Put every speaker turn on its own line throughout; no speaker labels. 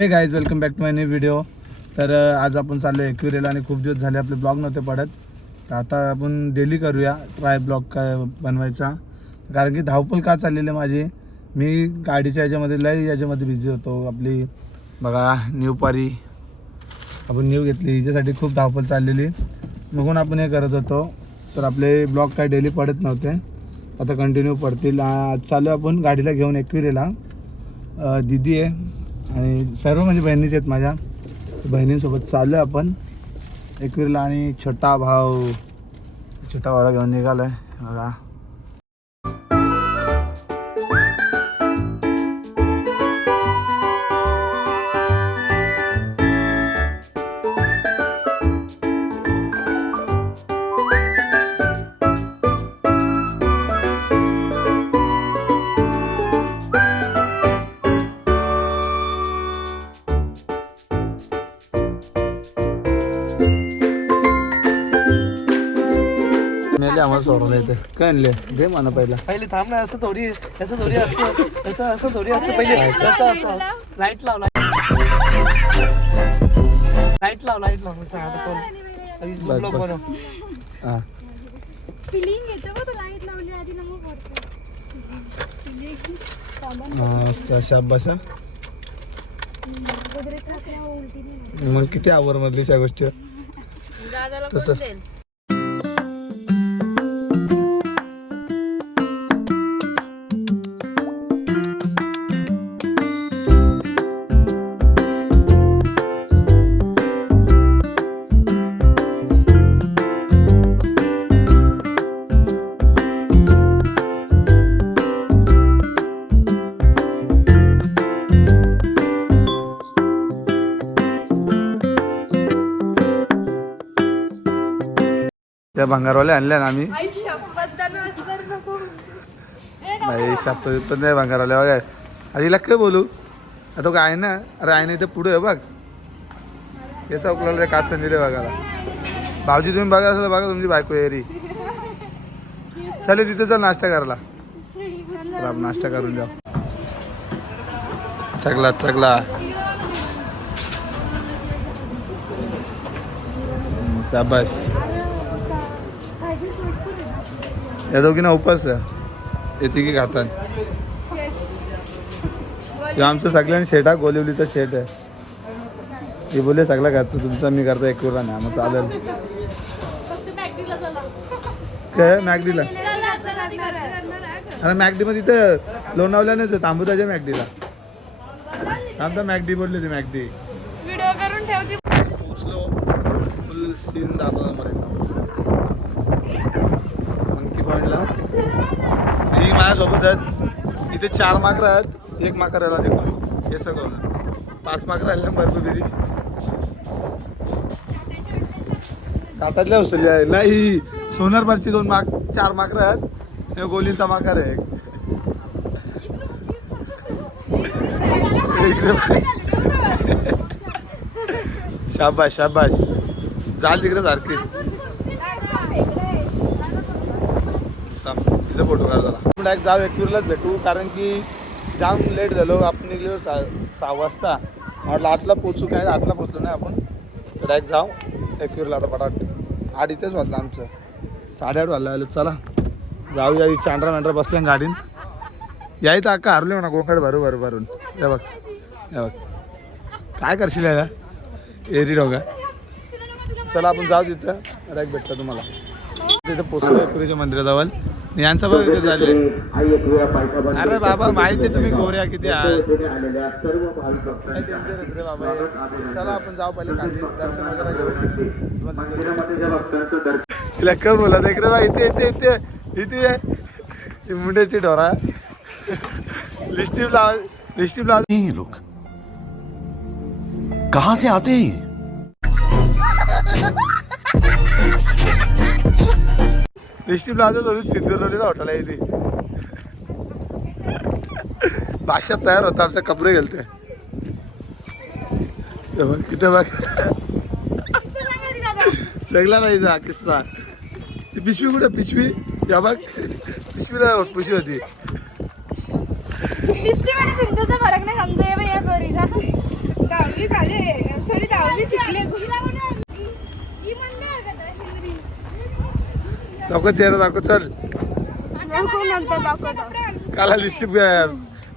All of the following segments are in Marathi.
Hey guys welcome back to my new video तर आज आपण चाललो एकविरेला आणि खूप दिवस झाले आपले ब्लॉग नव्हते पडत. तर आता आपण डेली करूया ट्राय ब्लॉग काय बनवायचा. कारण की धावपल का चाललेली आहे माझी? मी गाडीच्या याच्यामध्ये लय याच्यामध्ये बिझी होतो. आपली बघा न्यू पारी. आपण न्यू घेतली. हिच्यासाठी खूप धावपळ चाललेली. म्हणून आपण हे करत होतो. तर आपले ब्लॉग काय डेली पडत नव्हते. आता कंटिन्यू पडतील. आज चालू आपण गाडीला घेऊन एकविरेला दिदी आहे. आणि सर्व म्हणजे बहिणीच आहेत माझ्या. बहिणींसोबत चाललो आहे आपण. एकवीरला आणि छोटा भाऊ. छोटा भावाला घेऊन निघालो आहे बघा. मेले सोडून येते काय आणले दे म्हणा पहिला.
पहिले थांब ना असं थोडी असं थोडी असतं. असं असं थोडी असतं. पहिले असं असं. लाइट लाव लाइट लाव लाइट लाव. असं आता कोण?
बस.
बनव
हां.
फिलिंग येतं बघ लाइट लावली आधी ना मग पडतं
शाबाशा किती आवर मधली त्या गोष्टी तसं. त्या भंगारवाल्या आणल्या ना आम्ही. नाही शपथ पण नाही भंगारवाल्या बघा आधीला काय बोलू. आता तो काय ना अरे आहे ना इथे पुढे बघ. हे आपल्याला काच दिले बघायला. भाऊजी तुम्ही बघा असं बघा तुमची बायको एरी चालेल तिथे चल नाश्ता करायला. चला नाश्ता करून जाऊ. चगला चगला. शाबाश या दोघींना उपास आहे. येते की खातात. आमचं सगळ्यांनी शेट गोलिवलीचा शेट आहे. हे बोलले सगळं घरचं तुमचं मी करतो एक ना मग चालेल. काय मॅगडीला अरे मॅगडी मध्ये तिथं लोणावल्यानेच तांबूताच्या मॅगडीला थांबता मॅगडी बोलली ती मॅगडी
व्हिडिओ करून ठेवते.
पोचलो फुल सीन दाखवला मला मंकी पॉईंटला ही माझ्यासोबत आहेत. इथे चार माकर आहेत. एक माकर राहिला देखो हे सगळं. पाच माकर आले ना भरपूर बिरी काटातल्या उचलली आहे. नाही सोनारपारची दोन माक चार माकर आहेत. हे गोलीचा माकर आहे शाबाश शाबाश चाल तिकडे सारखी थांब, तिथे फोटो काढला आपण डायरेक्ट जाऊ एकवीरलाच भेटू कारण की जाम लेट झालो आपण निघलो सहा सहा वाजता. म्हटलं आठला पोचू काय? आठला पोचलो नाही आपण. तर डायरेक्ट जाऊ एकवीरला आता पटाट आठ इथेच वाजलं आमचं. साडेआठ वाजला आलं. चला जाऊया ही चांडरा मॅन्ड्रा बसल्या गाडीन. यायचं अक्का हरले म्हणा गोकाड भरू भरू भरून. या बघ या बघ. काय करशील याला? एरी डोगा चला आपण जाऊ तिथं. रॅक भेटतं तुम्हाला. तिथं पोचलो एकविरीच्या मंदिराजवळ. यांचा यांचं बघ इथे झाले अरे बाबा माहिती आहे तुम्ही गोऱ्या किती आज बाबा चला आपण जाऊ पहिले खाली दर्शन वगैरे घेऊ तिला बोला देख बा इथे इथे इथे. इथे मुंड्याची ढोरा. लिस्टिप लाव लिस्टिप लाव.
लोक. लोग से आते हैं ये?
प्लाझा लावतो थोडी सिद्धुर्लीला हॉटेल आहे ती भाषा तयार होता आमचे कपडे गेलते ते बघ तिथे बघ सगळा नाही जा किस्सा ती पिशवी कुठे पिशवी या बघ पिशवीला पिशवी होती
सिंधूचा फरक नाही समजा या पोरीला
दहावी झाले सॉरी दहावी शिकले
ही म्हणते का दर्शनगिरी?
दाखव चेहरा दाखव चल. काला लिस्टिप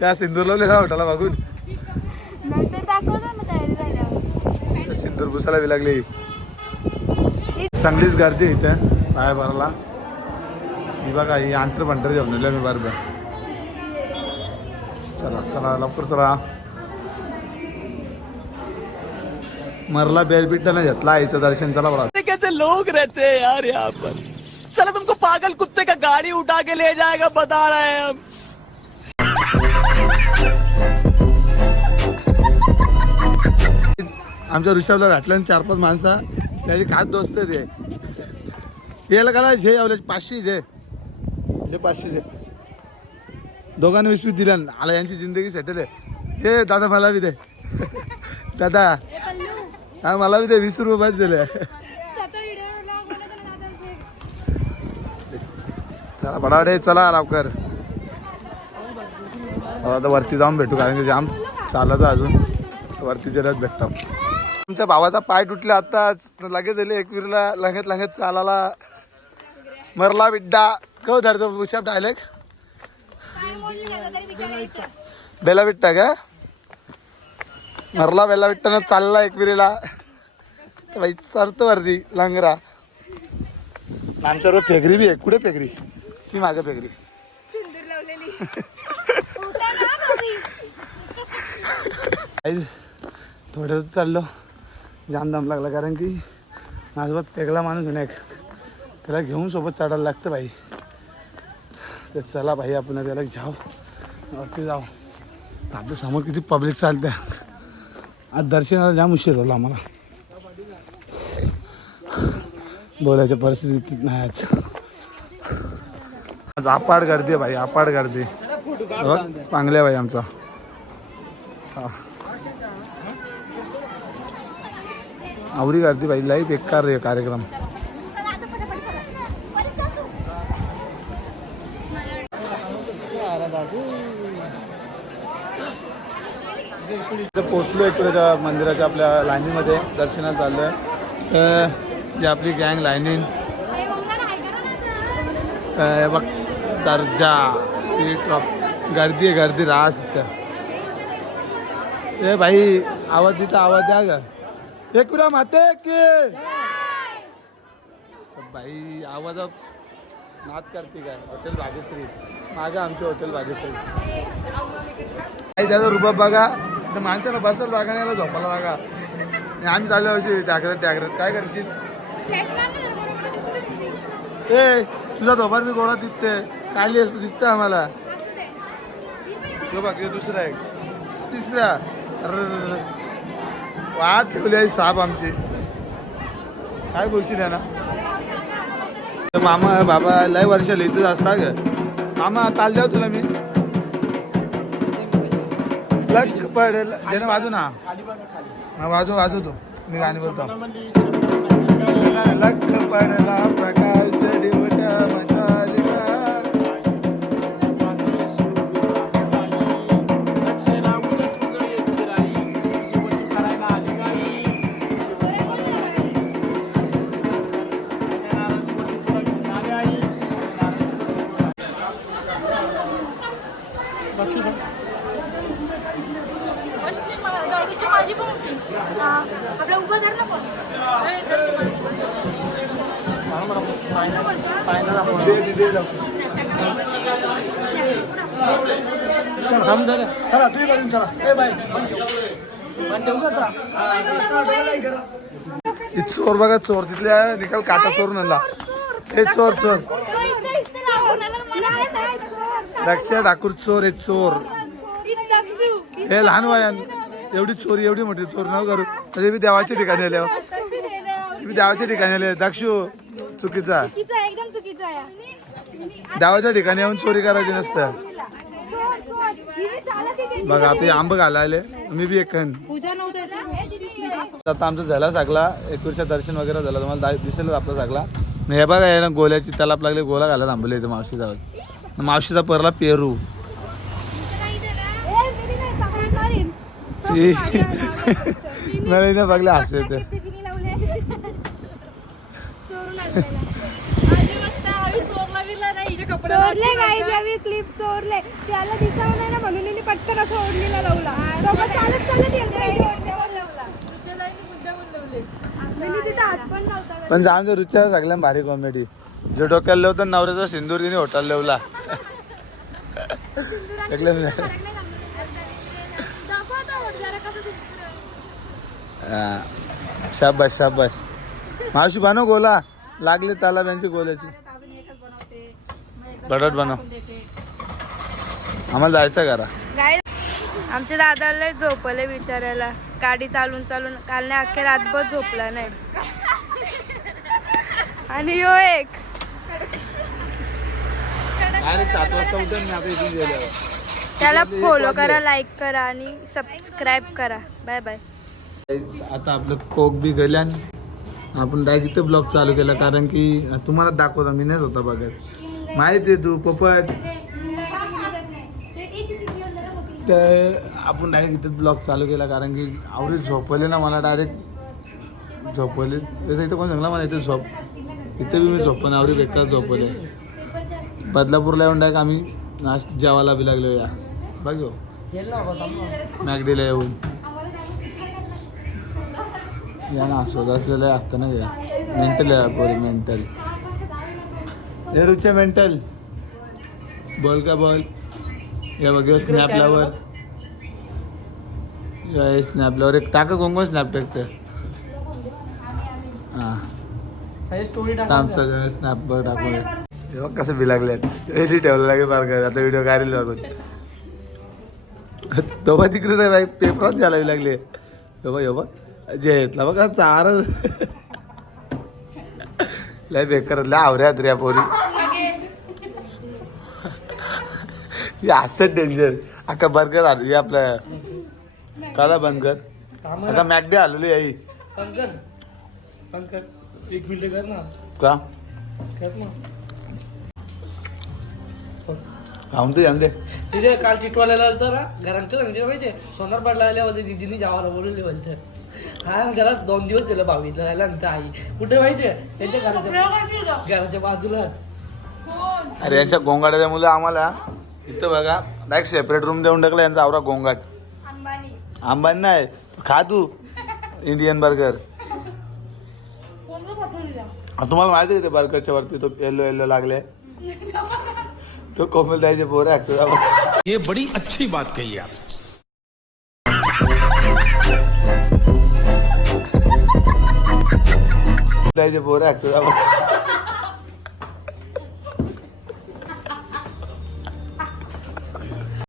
त्या सिंदूर लावलेला हॉटेला बघून सिंदूर घुसायला बी लागली. चांगलीच गर्दी आहे इथे पाया भराला ही बघा ही आंतर पंटर घेऊन दिलं मी बरोबर चला चला लवकर चला. मरला बेलपीठ घेतला आईचं दर्शन चला बघा
कैसे लोक रहते यार यहाँ पर? पागल कुत्ते का गाड़ी उठा के ले जाएगा बता रहे हैं हम।
आमच्या ऋषभला घातल्या चार पाच माणसं त्याची खास दोस्त ते याला का झे यावले पाचशे झे जे पाचशे झे दोघांनी वीस वीस दिल्या आला यांची जिंदगी सेटल आहे. हे दादा मला बी दे. दादा. हा मला बी दे वीस रुपये बस दिले
स्वतः व्हिडिओ ब्लॉग बनवतो ना दादा असे.
चला बडाडे चला लवकर. हो, आता वरती जाऊन भेटू कारण की जाम चालायचं अजून. वरती गेल्याच भेटतो. तुमच्या भावाचा पाय तुटला आत्ताच लगेच दिले एकवीरला लगेच लगेच चालाला मरला विड्डा कव धरतो पुशाप डायलेक्ट बेला विट्टा का? मरला बेला विट्टानं चालला एकविरीला. तर बाई सरतो वरती लंगरा. आमच्याबरोबर फेगरी बी आहे. कुठे फेगरी? ती माझ्या पेगरी
सिंदूर लावलेली.
उठा ना कधी.
आई थोडं चाललो. जाम दम लागला कारण की माझ्यासोबत पेगला माणूस आहे ना एक. त्याला घेऊन सोबत चढायला लागतं भाई तर चला भाई आपण त्याला जाऊ. वरती जाऊ. आपल्यासमोर किती पब्लिक चालते आज दर्शनाला जाम उशीर होला आम्हाला. बोलायच्या परिस्थितीत नाही आज. आज अपाड गर्दी आहे भाई अपाड गर्दी. चांगल्या भाई आमचा. हा. आवरी गर्दी भाई लई बेकार रे कार्यक्रम. पोचलो इकडे त्या मंदिराच्या आपल्या लाईनीमध्ये दर्शनात चाललं आहे तर जी आपली गँग लाईनीन बघ दर्जा ती गर्दी आहे गर्दी रास इथं ए भाई आवाज तिथं आवाज द्या ग एक कुणा माते की? बाई आवाज नाद करते काय हॉटेल भाग्यश्री। मागे आमचे हॉटेल भाग्यश्री। काही त्याचा रुबाब बघा। तर माणसाला बसायला जागा नाही याला झोपायला जागा। आम्ही चाललो अशी टाकरत टाकरत. काय करशील. ए तुझा धोपार मी गोळा दिसते खाली असतो दिसतं आम्हाला.
असू
बाकी दुसरा एक. तिसरा. वाट ठेवली आहे साप आमची. काय बोलशील ना मामा बाबा लय वर्षाला इथंच असता ग. मामा काल जाऊ तुला मी. लक पडेल त्यानं वाजू ना. हा, वाजू वाजू तू मी गाणी बोलतो. लक पडला
प्रकार
चला तुम्ही करून चला ए बाय चोर बघा चोर तिथल्या निकाल काटा चोरून आणला. हे चोर. चोर
चोर.
लक्ष ठाकूर चोर हे चोर. हे लहान वयान. एवढी चोरी एवढी मोठी चोर न करू. तरी मी देवाच्या ठिकाणी आले मी देवाच्या ठिकाणी आले. दक्षू चुकीचं देवाच्या ठिकाणी येऊन चोरी करायची नसतं बघा आता आंब घालायले. मी बी एक खाईन
पूजा नव्हतं
आता. आमचं झाला सगळा एकवीरच्या दर्शन वगैरे झालं. तुम्हाला दा- दिसेलच आपला सगळा आणि हे बघा ना गोल्याची तलाप लागले. गोला घाला थांबले इथे मावशी जावं मावशीचा परला पेरू.
नाही
बघले हसू येते
तिने लावले चोरून आणलेला आधी मस्त आम्ही चोरला बिरला नाही हिचे कपडे चोरले काही आम्ही क्लिप चोरले. त्याला दिसावं नाही ना म्हणून हिने पटकन असं ओढणीला लावला. तो पण चालत चालत म्हणजे तिथं हात पण नव्हता
पण जाऊन दे रुच्या भारी कॉमेडी जो डोक्याला लावतं नवऱ्याचा सिंदूर तिने होटाल लावला. हा. शाबास शाबास. मावशी बनव गोला. लागले त्याला त्यांची गोल्याची. बटाट बनव. आम्हाला जायचं करा
गाय आमचे दादाला झोपले विचारायला गाडी चालून चालून काल नाही अख्ख्या रातभर झोपला नाही. आणि यो एक.
सात वाजता उठून मी आता इथून गेल्यावर
त्याला फॉलो करा लाईक करा आणि सबस्क्राईब करा. बाय बाय
आता आपलं कोक बी गेल्यान. आपण डायरेक्ट ब्लॉग चालू केला कारण की तुम्हाला दाखवता मी नाही होता बघत. माहिती आहे तू पोपट तर आपण डायरेक्ट इथं ब्लॉग चालू केला कारण की आवडी झोपले ना मला डायरेक्ट झोपले. तसं इथं कोण सांगला मला इथं झोप. इथं बी मी झोपण आवडी बेकार झोपले. बदलापूरला येऊन डायरेक्ट आम्ही नाश जेवायला बी लागलो या. बघ. मॅगडीला येऊन. या ना शोध असलेलं असतं ना या. मेंटल आहे मेंटल हे रुचे मेंटल. बोल का बोल? या बघ स्नॅपलावर या स्नॅपलावर एक टाका कोण स्नॅप टाकतं? हां.
स्टोरी
आमचं स्नॅप बघ टाकून हे बघ कसं बी लागल्यात एसी ठेवलं लागे फार काय आता व्हिडिओ काढले बघून. तो बघ तिकडे पेपरात घालावी लागले. तो बघ हे बघ. जे येतला बघ चार. लय बेकार लय आवऱ्यात रे पोरी. असतं डेंजर अख्खा बर्गर आलो हे आपलं काला बर्गर आता मॅकडे आलेली आई
पंकज पंकज एक मिनिट कर ना.
का?
कर ना.
खाऊन ते दे.
तिथे काल टिटवाल्याला आलतं ना घरांचं सांगते माहिती सोनार पाडला आल्या होते दिदीने जावाला बोलवले बोलतं हा घरात दोन दिवस दिलं भावीला राहिला नंतर आई. कुठे माहितीये? त्यांच्या घराच्या घराच्या बाजूलाच
अरे यांच्या गोंगाटाच्या मुलं आम्हाला. इथं बघा. डायरेक्ट सेपरेट रूम देऊन टाकला यांचा आवरा गोंगाट. अंबानी. नाही. खा तू इंडियन बर्गर तुम्हाला माहिती आहे ते बर्गरच्या वरती तो येलो येलो लागले? तो कोमल द्यायचे पोरे
ये बड़ी अच्छी बात कही आप.
द्यायचे पोरे ऐकतो